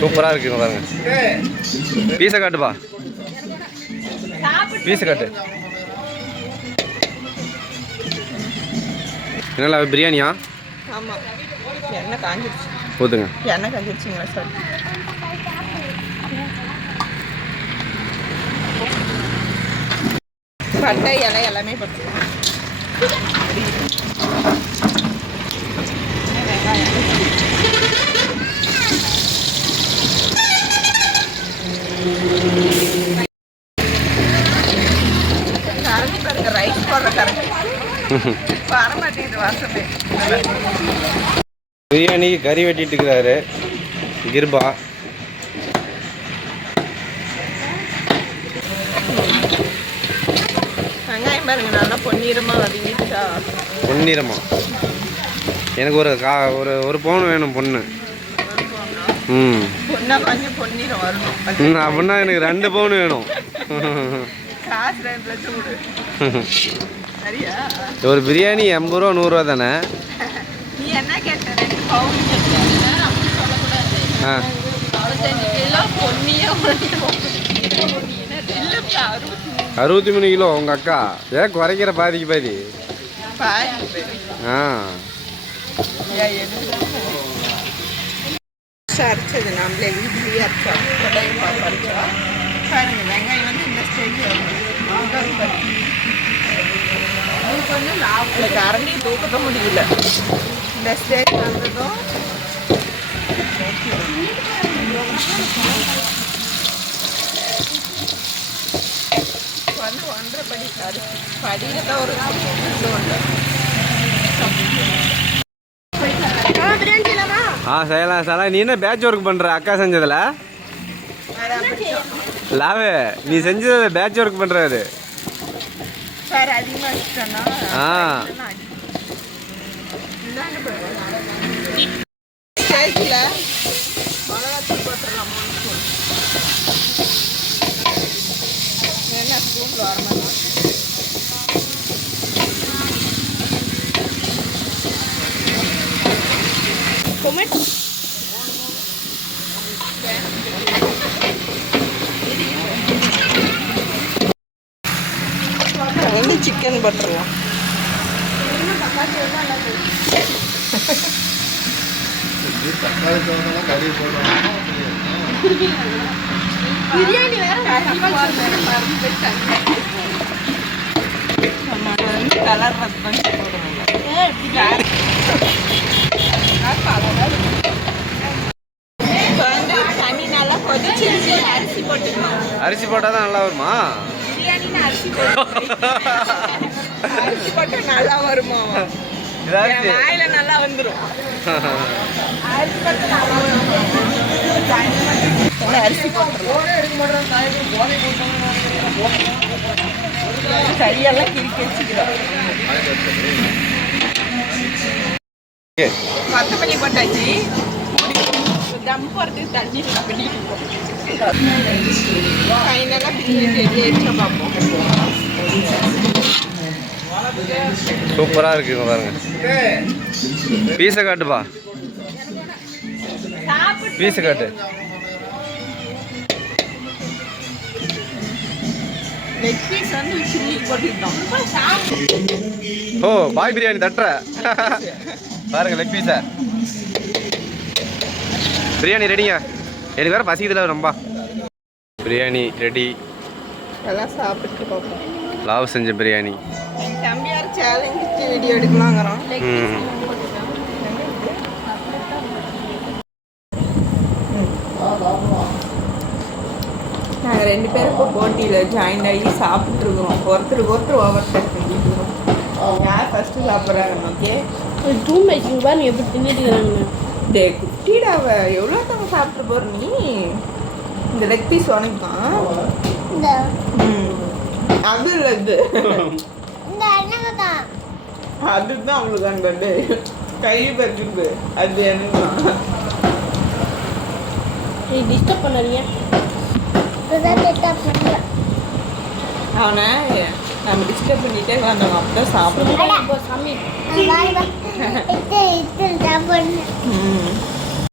சூப்பராக இருக்குங்க பாருங்க. பீஸை காட்டுப்பா, பீஸை காட்டு. என்னல பிரியாணியா? ஆமாம், எண்ணெய் காஞ்சிருச்சு. ஊற்றுங்க. எண்ணெய் காஞ்சிருச்சுங்களா சார்? பட்டை இலை எல்லாமே போட்டுருக்கோம். கரண்டி பாருங்க, ரைஸ் போடுற கரண்டி வர மாட்டேங்குது வாசமே. பிரியாணிக்கு கறி வெட்டிட்டு இருக்கிறாரு கிருபா. வெங்காயம் பாருங்க நல்லா பொன்னிறமா வதங்கிடுச்சா? பொன்னிறமா? எனக்கு ஒரு பவுன் வேணும் பொண்ணு. பொண்ணா கொஞ்சம் பொன்னிறம் வரணும் அப்படின்னா எனக்கு 2 பவுன் வேணும். காசு 2 லட்சம் கொடு. சரியா? ஒரு பிரியாணி 80 ரூபா 100 ரூபா தானே? நீ என்ன கேட்ட? 2 பவுன் கேட்டேன். அப்படி சொல்லக்கூடாது. 65 கிலோ பொன்னியா 63 கிலோ. உங்கள் அக்கா ஏன் குறைக்கிற? பாதிக்கு பாதி. அரைச்சது நம்மளே வீட்லேயே அரைச்சோம். அரைச்சோம் பாருங்க. வெங்காயம் வந்து இந்த ஸ்டேஜ் கொஞ்சம் லாபத்தில் கரண்டி தூக்க முடியல. இந்த ஸ்டேஜ் வந்ததும் வந்து 1.5 படி அரிசி. படியில் தான் ஒரு செய்யலாம் சார். நீ என்ன பேட்ச் ஒர்க் பண்ணுற? அக்கா செஞ்சதில் லாவே நீ செஞ்சது பேட்ச் ஒர்க் பண்ணுறாரு. சிக்கன் போட்டுருவோம். பிரியாணி வேற கலர் தண்ணி நல்லா கொதிச்சு அரிசி போட்டுக்கணும். அரிசி போட்டால் தான் நல்லா வருமா? அரிசி போட்டா நல்லா வருமா? வாயில நல்லா வந்துடும். அரிசி கையெல்லாம் கிரிக்கி வச்சுக்கிறோம். கொத்தமல்லி போட்டாச்சு. தம் போடுறதுக்கு தண்ணி ஃபைனலாக பிரியாணி எடுத்து பார்ப்போம். சூப்பராக இருக்குங்க பாருங்க. பீஸை காட்டுப்பா, பீஸை காட்டு. ஓ பாய் பிரியாணி தட்டுற பாருங்க. லெக் பீஸை பிரியாணி ரெடிங்க. எனக்கு வேறு பசிக்குதுல ரொம்ப. பிரியாணி ரெடி. எல்லாம் சாப்பிட்டு பார்ப்போம். லாவ் செஞ்ச பிரியாணி. தம்பியார் சேலஞ்ச் வீடியோ எடுக்கலாங்கிறோம். நாங்கள் 2 பேரும் இப்போ போட்டியில் ஜாயின் ஆகி சாப்பிட்ருக்குறோம். ஒருத்தருக்கு ஓவர் டேக் பண்ணிட்டுருக்கோம். யார் ஃபஸ்ட்டு சாப்பிட்றாங்க? ஓகே, டூம் மேக்கிங் பாரு எப்படி தின்னுட்டுக்கிறாங்க. டே குட்டிடாவ எவ்வளோ தங்க சாப்பிட்டு போகிற நீ? இந்த லெக் பீஸ் உனக்குதான். அது இல்லை, இது அதுதான் அவங்களுக்கு அங்கே கை பறிச்சுது. அது என்ன டிஸ்டர்ப் பண்ணாதீங்க. அவனை நம்ம டிஸ்டர்ப் பண்ணிட்டே வந்தோம். அப்பதான் சாப்பிடுவோம்.